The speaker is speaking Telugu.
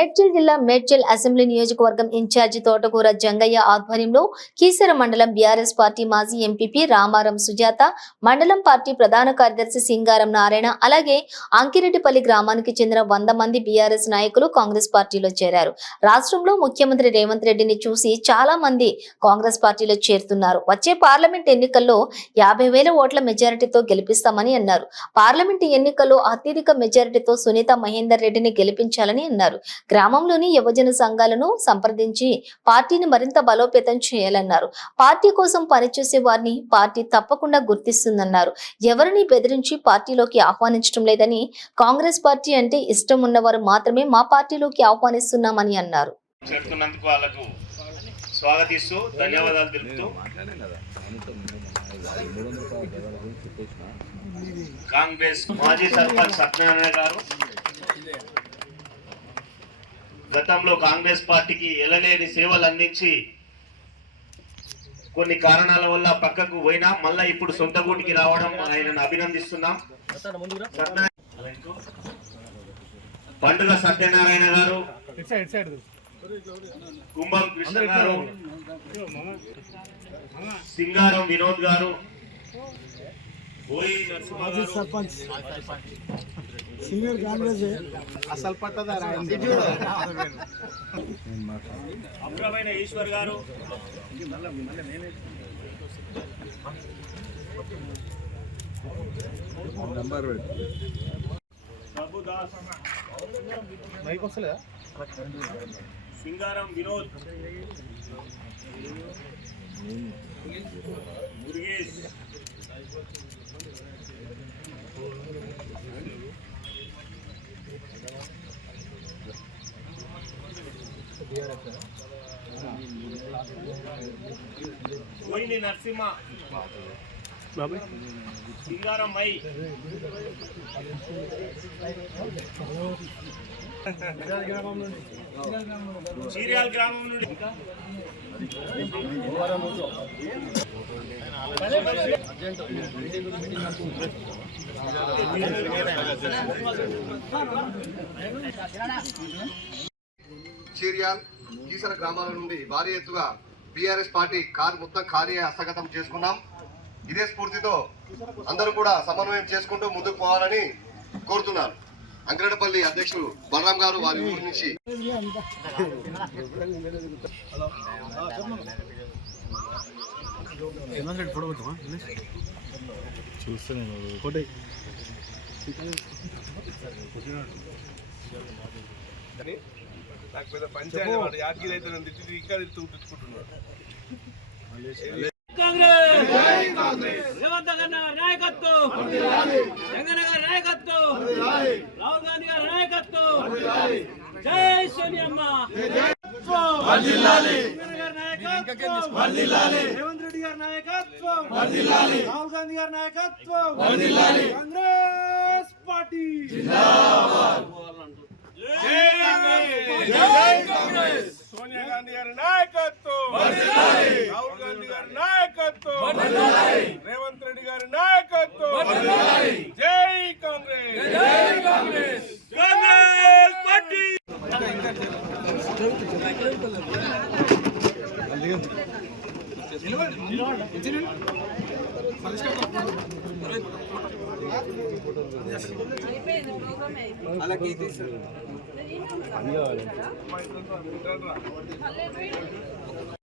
మేడ్చల్ జిల్లా మేడ్చల్ అసెంబ్లీ నియోజకవర్గం ఇన్ఛార్జి తోటకూర జంగయ్య ఆధ్వర్యంలో కీసర మండలం బీఆర్ఎస్ పార్టీ మాజీ ఎంపీపీ రామారం సుజాత, మండలం పార్టీ ప్రధాన కార్యదర్శి సింగారం నారాయణ, అలాగే అంకిరెడ్డిపల్లి గ్రామానికి చెందిన 100 మంది బీఆర్ఎస్ నాయకులు కాంగ్రెస్ పార్టీలో చేరారు. రాష్ట్రంలో ముఖ్యమంత్రి రేవంత్ రెడ్డిని చూసి చాలా మంది కాంగ్రెస్ పార్టీలో చేరుతున్నారు. వచ్చే పార్లమెంట్ ఎన్నికల్లో 50,000 ఓట్ల మెజారిటీతో గెలిపిస్తామని అన్నారు. పార్లమెంట్ ఎన్నికల్లో అత్యధిక మెజారిటీతో సునీత మహేందర్ రెడ్డిని గెలిపించాలని అన్నారు. గ్రామంలోని యువజన సంఘాలను సంప్రదించి పార్టీని మరింత బలోపేతం చేయాలన్నారు. పార్టీ కోసం పనిచేసే వారిని పార్టీ తప్పకుండా గుర్తిస్తుందన్నారు. ఎవరిని బెదిరించి పార్టీలోకి ఆహ్వానించడం లేదని, కాంగ్రెస్ పార్టీ అంటే ఇష్టం ఉన్నవారు మాత్రమే మా పార్టీలోకి ఆహ్వానిస్తున్నామని అన్నారు. స్వాగతిస్తూ ధన్యవాదాలు తెలుపుతూ కాంగ్రెస్ మాజీ సర్పంచ్ సత్యనారాయణ గారు గతంలో కాంగ్రెస్ పార్టీకి ఎలలేని సేవలు అందించి కొన్ని కారణాల వల్ల పక్కకు పోయినా మళ్ళా ఇప్పుడు సొంత గూటికి రావడం ఆయనను అభినందిస్తున్నాం. పండుగ సత్యనారాయణ గారు, కుంభం కృష్ణ గారు, సింగారం వినోద్ గారు, సర్పంచ్ సీనియర్ కాంగ్రెస్ అసలు పట్టదారా అప్రమైన ఈశ్వర్ గారు, సింగారం వినోద్, మురుగేష్, కోయిలి నరసింహ, సింగారం మై, చీర్యాల గ్రామం నుండి చీర్యాల్ కీసర గ్రామాల నుండి భారీ ఎత్తుగా బీఆర్ఎస్ పార్టీ కారు మొత్తం ఖాళీ హస్తగతం చేసుకున్నాం. ఇదే స్ఫూర్తితో అందరూ కూడా సమన్వయం చేసుకుంటూ ముందుకు పోవాలని కోరుతున్నారు. అంకిరెడ్డిపల్లి అధ్యక్షులు బలరాం గారు వారి ఊరి నుంచి నాకు పెద్ద పంచాయతీ వాడు యాదగిరి అయితే నన్ను తిట్టి ఇక్కడ చూపించుకుంటున్నాడు. రేవంత్ గారి నాయకత్వం, జగన్ గారి నాయకత్వం, రాహుల్ గాంధీ గారి నాయకత్వం, జై సోనియమ్మ, రేవంత్ రెడ్డి గారి నాయకత్వం, రాహుల్ గాంధీ గారి నాయకత్వం, కాంగ్రెస్ పార్టీ సోనియా గాంధీ గారి నాయకత్వం, రాహుల్ గాంధీ గారి నాయకత్వం, రేవంత్ రెడ్డి గారి నాయకత్వం, జై కాంగ్రెస్, కాంగ్రెస్ పార్టీ. అలాగే